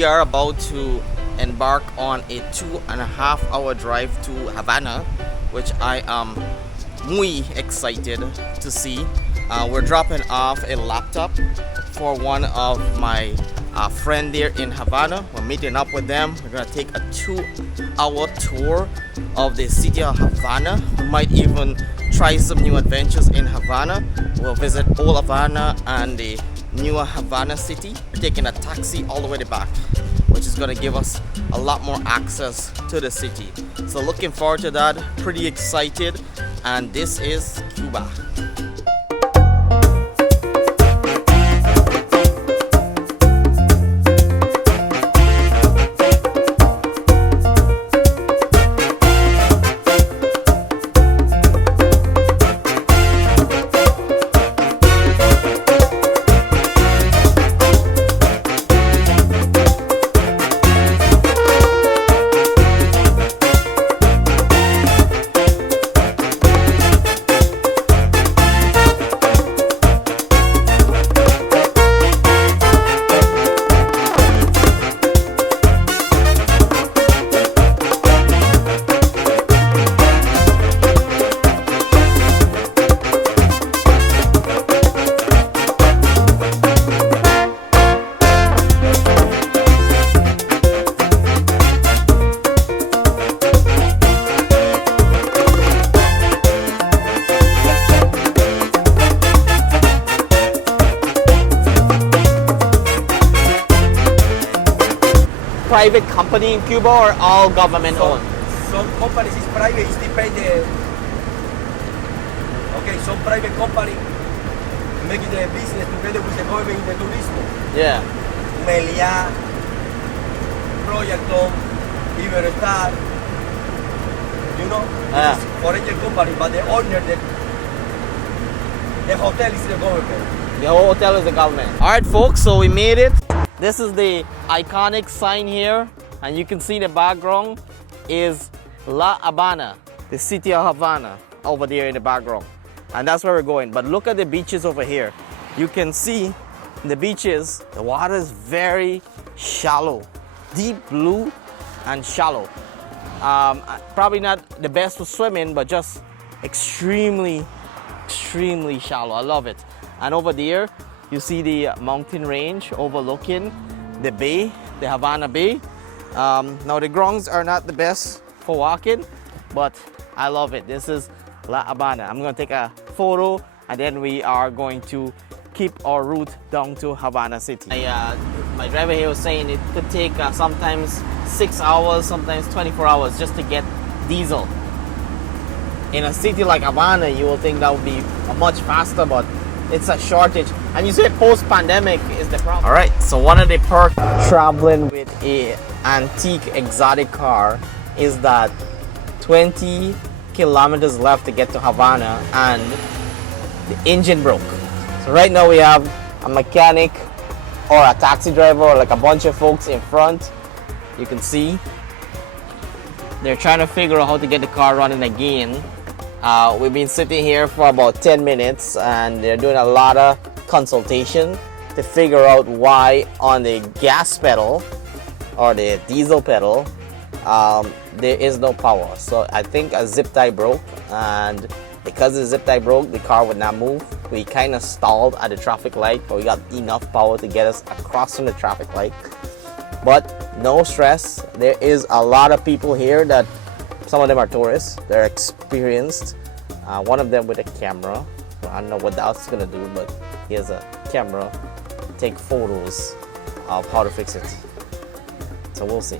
We are about to embark on a 2.5 hour drive to Havana, which I am muy excited to see. We're dropping off a laptop for one of my friend there in Havana. We're meeting up with them. We're gonna take a 2-hour tour of the city of Havana. We might even try some new adventures in Havana. We'll visit Old Havana and the newer Havana City. We're taking a taxi all the way to back, which is gonna give us a lot more access to the city. So looking forward to that, pretty excited, and this is Cuba. Private company in Cuba or all government owned? Some companies is private, it's depend okay, some private company making the business together with the government in the tourism. Yeah. Melia, Projecton, Iberstar, you know, Yeah. this is foreign company, but the owner, the hotel is the government. The whole hotel is the government. All right, folks, so we made it. This is the iconic sign here, and you can see the background is La Habana, the city of Havana, over there in the background. And that's where we're going. But look at the beaches over here. You can see the beaches, the water is very shallow, deep blue and shallow. Probably not the best for swimming, but just extremely shallow. I love it. And over there, you see the mountain range overlooking the bay, the Havana Bay. Now the grounds are not the best for walking, but I love it. This is La Habana. I'm gonna take a photo and then we are going to keep our route down to Havana City. My driver here was saying it could take sometimes 6 hours, sometimes 24 hours just to get diesel. In a city like Havana, you will think that would be much faster, but it's a shortage. And you say post-pandemic is the problem. All right, so one of the perks traveling with a antique exotic car is that 20 kilometers left to get to Havana and the engine broke. So right now we have a mechanic or a taxi driver or like a bunch of folks in front. You can see they're trying to figure out how to get the car running again. We've been sitting here for about 10 minutes and they're doing a lot of consultation to figure out why on the gas pedal or the diesel pedal there is no power. So I think a zip tie broke, and because the zip tie broke, the car would not move. We kind of stalled at the traffic light, but we got enough power to get us across from the traffic light. But no stress, there is a lot of people here that some of them are tourists, they're experienced. One of them with a camera. I don't know what that's gonna do, but he has a camera to take photos of how to fix it. So we'll see.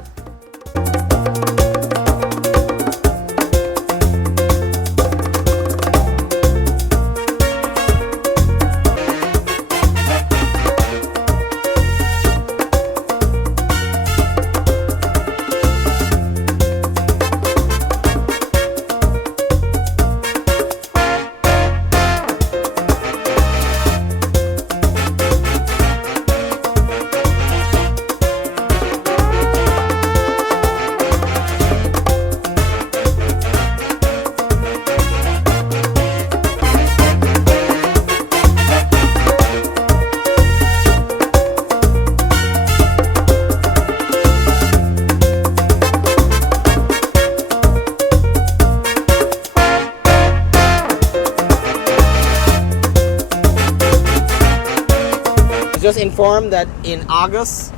informed that in August,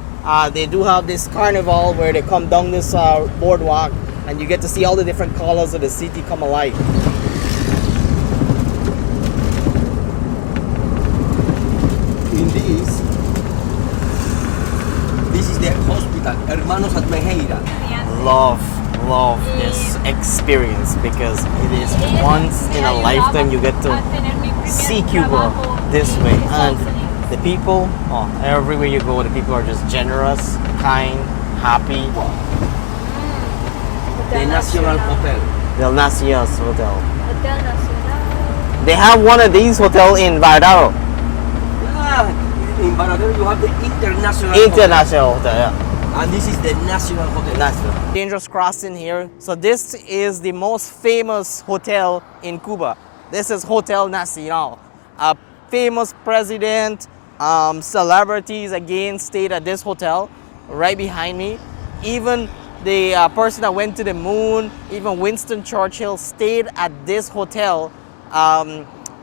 they do have this carnival where they come down this boardwalk and you get to see all the different colors of the city come alive. In this is the hospital, Hermanos Atmejeira. Love this experience because it is once in a lifetime you get to see Cuba this way. And the people, everywhere you go, the people are just generous, kind, happy. The Nacional Hotel. Del Nacional Hotel. They have one of these hotels in Varadero. Yeah, in Varadero you have the International Hotel, yeah. And this is the National Hotel. National. Dangerous crossing here. So this is the most famous hotel in Cuba. This is Hotel Nacional. A famous president, celebrities again stayed at this hotel right behind me. Even the person that went to the moon, even Winston Churchill stayed at this hotel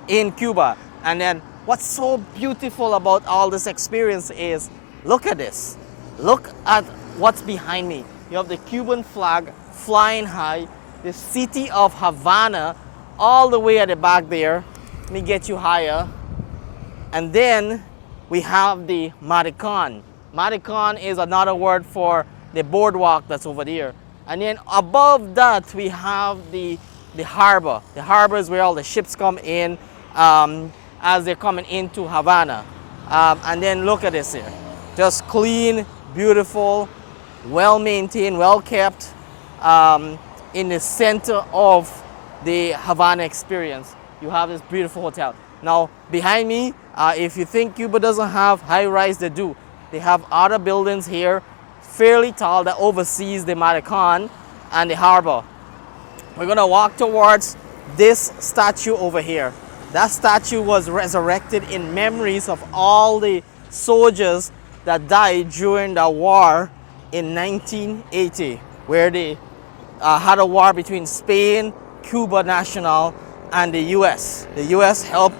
in Cuba. And then what's so beautiful about all this experience is, look at this. Look at what's behind me. You have the Cuban flag flying high, the city of Havana all the way at the back there. Let me get you higher. And then we have the Maricon. Maricon is another word for the boardwalk that's over there. And then above that, we have the harbor. The harbor is where all the ships come in as they're coming into Havana. And then look at this here. Just clean, beautiful, well-maintained, well-kept, in the center of the Havana experience. You have this beautiful hotel. Now, behind me, if you think Cuba doesn't have high-rise, they do. They have other buildings here, fairly tall, that oversees the Maricon and the harbor. We're gonna walk towards this statue over here. That statue was resurrected in memories of all the soldiers that died during the war in 1980, where they had a war between Spain, Cuba Nacional, and the US. The US helped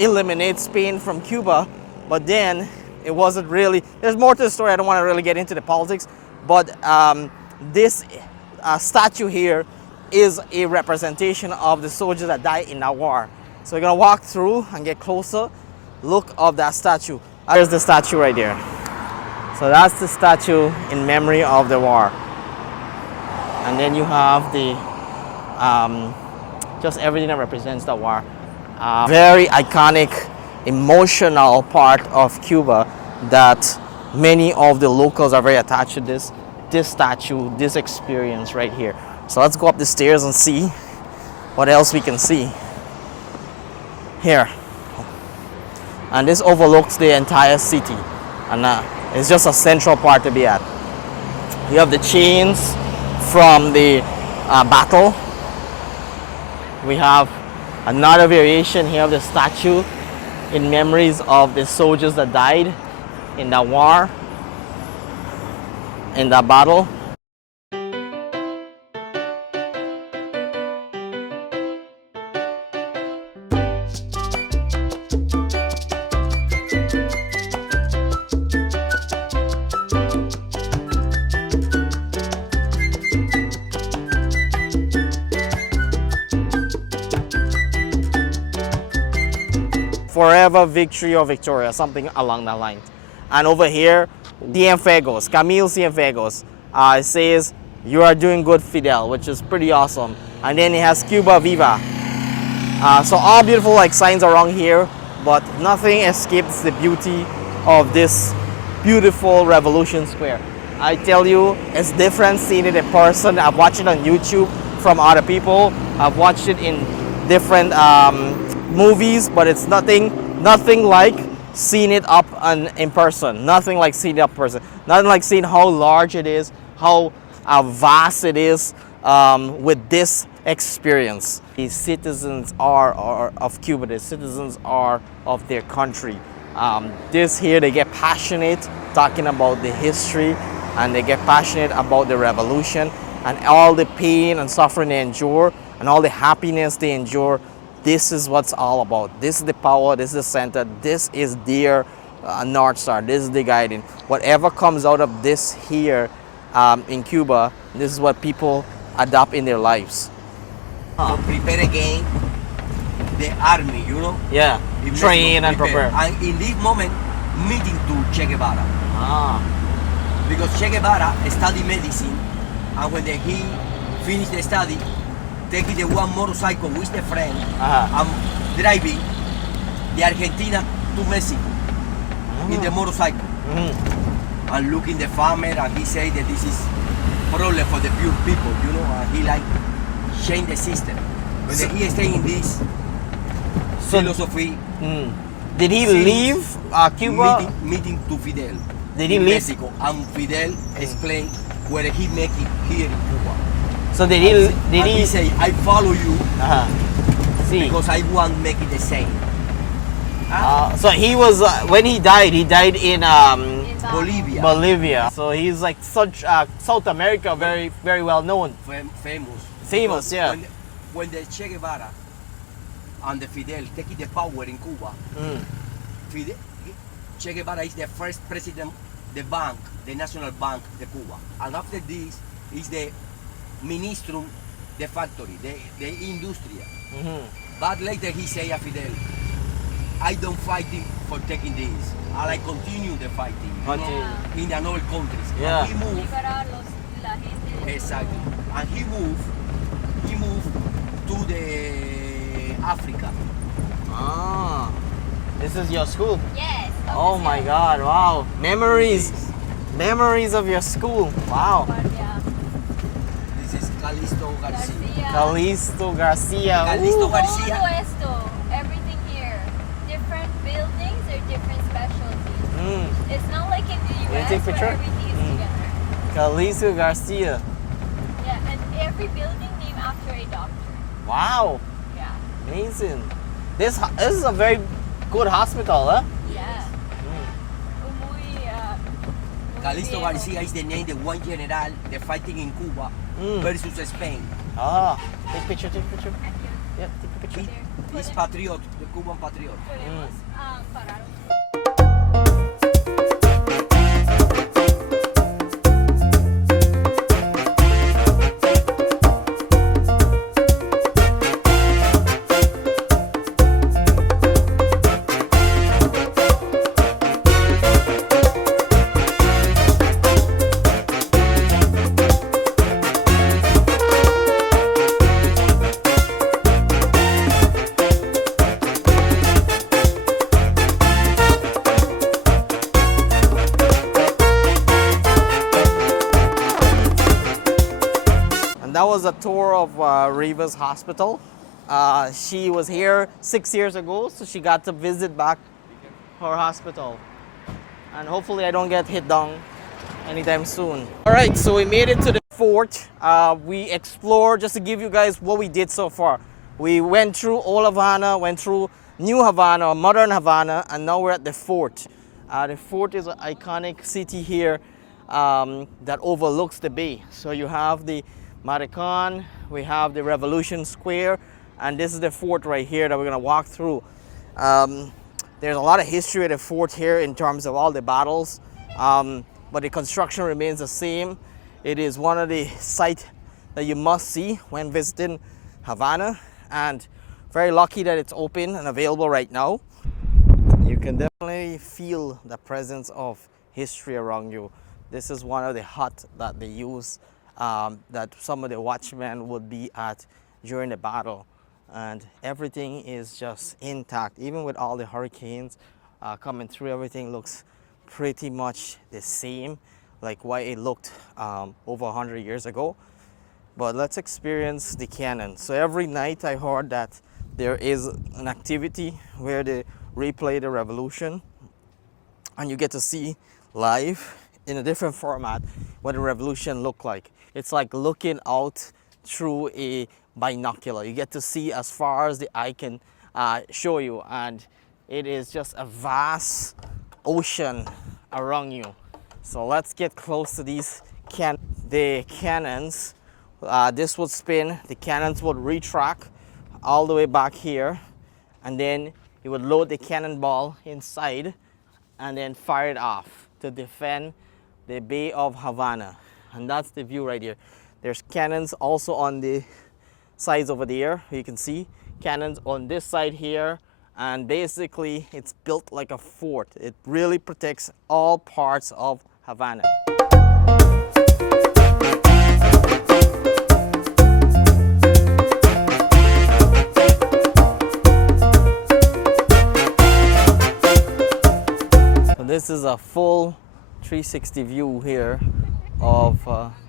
eliminate Spain from Cuba, but then it wasn't really, there's more to the story, I don't want to really get into the politics, but this statue here is a representation of the soldiers that died in that war. So we're gonna walk through and get closer look of that statue. There's the statue right there. So that's the statue in memory of the war. And then you have the, just everything that represents the war. Very iconic, emotional part of Cuba that many of the locals are very attached to this statue, this experience right here. So let's go up the stairs and see what else we can see here. And this overlooks the entire city, and it's just a central part to be at. You have the chains from the battle. We have another variation here of the statue in memories of the soldiers that died in the war, in the battle. Forever victory or Victoria, something along that line. And over here, Cienfuegos, Camille Cienfuegos. It says, "You are doing good, Fidel," which is pretty awesome. And then it has Cuba Viva. So all beautiful like signs around here, but nothing escapes the beauty of this beautiful Revolution Square. I tell you, it's different seeing it in person. I've watched it on YouTube from other people. I've watched it in different movies, but it's nothing like seeing it up in person. Nothing like seeing it up in person. Nothing like seeing how large it is, how vast it is with this experience. The citizens are of Cuba. The citizens are of their country. This here, they get passionate talking about the history, and they get passionate about the revolution and all the pain and suffering they endure and all the happiness they endure. This is what's all about. This is the power, this is the center, this is their a North Star. This is the guiding. Whatever comes out of this here in Cuba, this is what people adopt in their lives. To prepare again the army, you know. Yeah, In train Mexico, and prepare. And in this moment, meeting to Che Guevara. Ah, Because Che Guevara studied medicine, and when he finished the study, taking the one motorcycle with the friend, and driving the Argentina to Mexico in the motorcycle. And looking the farmer, and he said that this is problem for the poor people, you know, and he like change the system. When he stay in this philosophy, did he since leave Cuba? meeting to Fidel Did he in leave? Mexico, and Fidel explained where he make it here in Cuba. So did he? And he say, I follow you See. because I want to make it the same. So he was when he died in Bolivia, Bolivia. So he's like such South America, very well known. famous. Famous, Because yeah. When the Che Guevara and the Fidel taking the power in Cuba, Che Guevara is the first president, the bank, the National Bank, the Cuba. And after this is the Ministrum, the factory, the industria. But later he say a Fidel, I don't fighting for taking this. I like continue the fighting, you know, in another countries. Yeah. And he moved, exactly. And he moved to the Africa. Ah, this is your school. Yes. Oh my God! Wow, memories of your school. Wow. This is Calixto Garcia. Calixto Garcia. Calixto Ooh. Garcia. Todo esto, everything here, different buildings or different specialties. It's not like in the you US take where picture? everything is together. Calixto Garcia. Yeah, and every building named after a doctor. Wow, Yeah. amazing. This is a very good hospital, huh? Yeah. Muy Calixto viejo. Garcia is the name, the one general, the fighting in Cuba versus Spain. Ah, take picture. Yeah, take a picture. He's patriot, the Cuban patriot. Podemos parar un That was a tour of Riva's hospital. She was here 6 years ago, so she got to visit back her hospital. And hopefully I don't get hit down anytime soon. All right, so we made it to the fort. We explored, just to give you guys what we did so far. We went through Old Havana, went through New Havana, or modern Havana, and now we're at the fort. The fort is an iconic city here that overlooks the bay. So you have the Maricon, we have the Revolution Square, and this is the fort right here that we're gonna walk through. There's a lot of history at the fort here in terms of all the battles, but the construction remains the same. It is one of the sites that you must see when visiting Havana, and very lucky that it's open and available right now. You can definitely feel the presence of history around you. This is one of the huts that they use, that some of the watchmen would be at during the battle, and everything is just intact. Even with all the hurricanes coming through, everything looks pretty much the same like what it looked over 100 years ago. But let's experience the cannon. So every night I heard that there is an activity where they replay the Revolution, and you get to see live in a different format what the Revolution looked like. It's like looking out through a binocular. You get to see as far as the eye can show you, and it is just a vast ocean around you. So let's get close to these the cannons. This would spin, the cannons would retract all the way back here, and then you would load the cannonball inside, and then fire it off to defend the Bay of Havana. And that's the view right here. There's cannons also on the sides over there. You can see cannons on this side here, and basically it's built like a fort. It really protects all parts of Havana. This is a full 360 view here of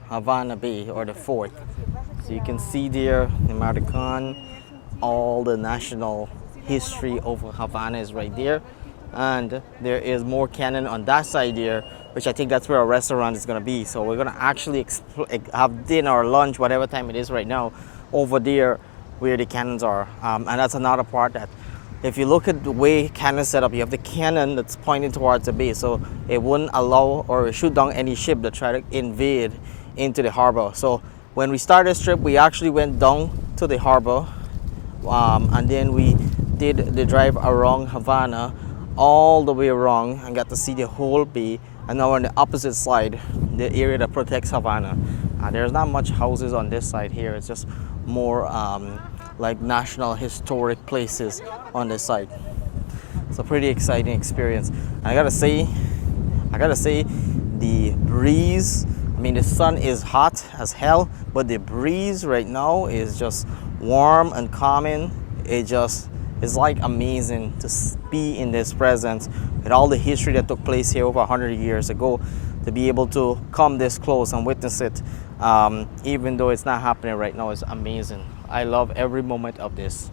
Havana Bay, or the fort. So you can see there the Maricon, all the national history of Havana is right there. And there is more cannon on that side here, which I think that's where our restaurant is going to be. So we're going to actually have dinner or lunch, whatever time it is right now, over there where the cannons are. And that's another part that, if you look at the way cannons set up, you have the cannon that's pointing towards the bay, so it wouldn't allow or shoot down any ship that try to invade into the harbor. So when we started this trip, we actually went down to the harbor, and then we did the drive around Havana all the way around and got to see the whole bay. And now on the opposite side, the area that protects Havana. There's not much houses on this side here. It's just more like national historic places on this side. It's a pretty exciting experience. And I gotta say, the breeze, I mean, the sun is hot as hell, but the breeze right now is just warm and calming. It's like amazing to be in this presence with all the history that took place here over 100 years ago, to be able to come this close and witness it, even though it's not happening right now, is amazing. I love every moment of this.